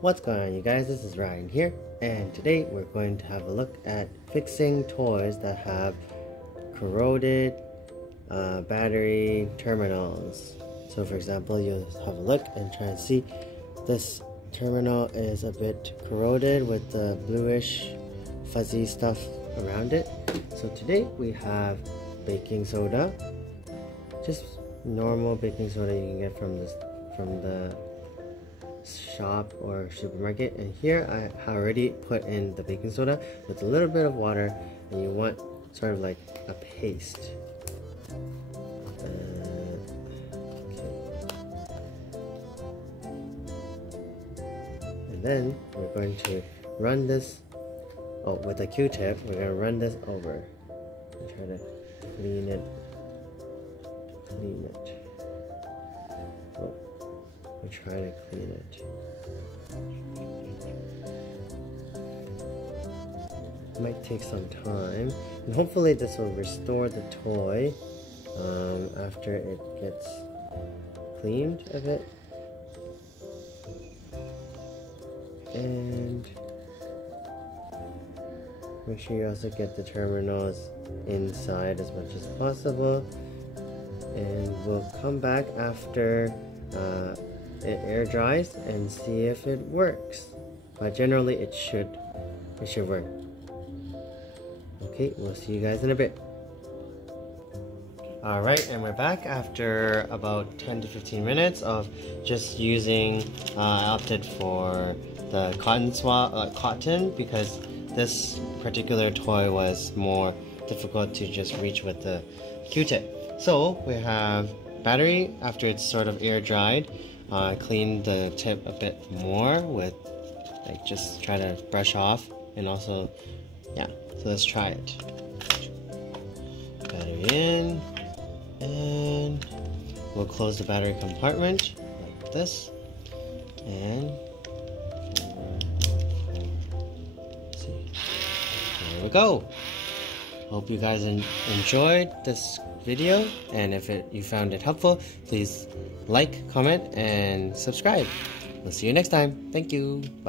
What's going on, you guys? This is Ryan here, and today we're going to have a look at fixing toys that have corroded battery terminals. So for example, you'll have a look and try and see this terminal is a bit corroded with the bluish fuzzy stuff around it. So today we have baking soda, just normal baking soda you can get from the shop or supermarket, and here I already put in the baking soda with a little bit of water, and you want sort of like a paste. And then we're going to run this with a Q-tip. We're going to run this over and try to clean it. We try to clean it. It might take some time, and hopefully this will restore the toy after it gets cleaned a bit. And make sure you also get the terminals inside as much as possible, and we'll come back after it air dries and see if it works, but generally it should work. Okay, we'll see you guys in a bit. Alright, and we're back after about 10 to 15 minutes of just using I opted for the cotton because this particular toy was more difficult to just reach with the Q-tip. So we have battery after it's sort of air dried. Clean the tip a bit more with like just try to brush off, and also so let's try it. Battery in, and we'll close the battery compartment like this, and see, there we go. Hope you guys enjoyed this video, and if you found it helpful, please like, comment, and subscribe. We'll see you next time. Thank you. Bye.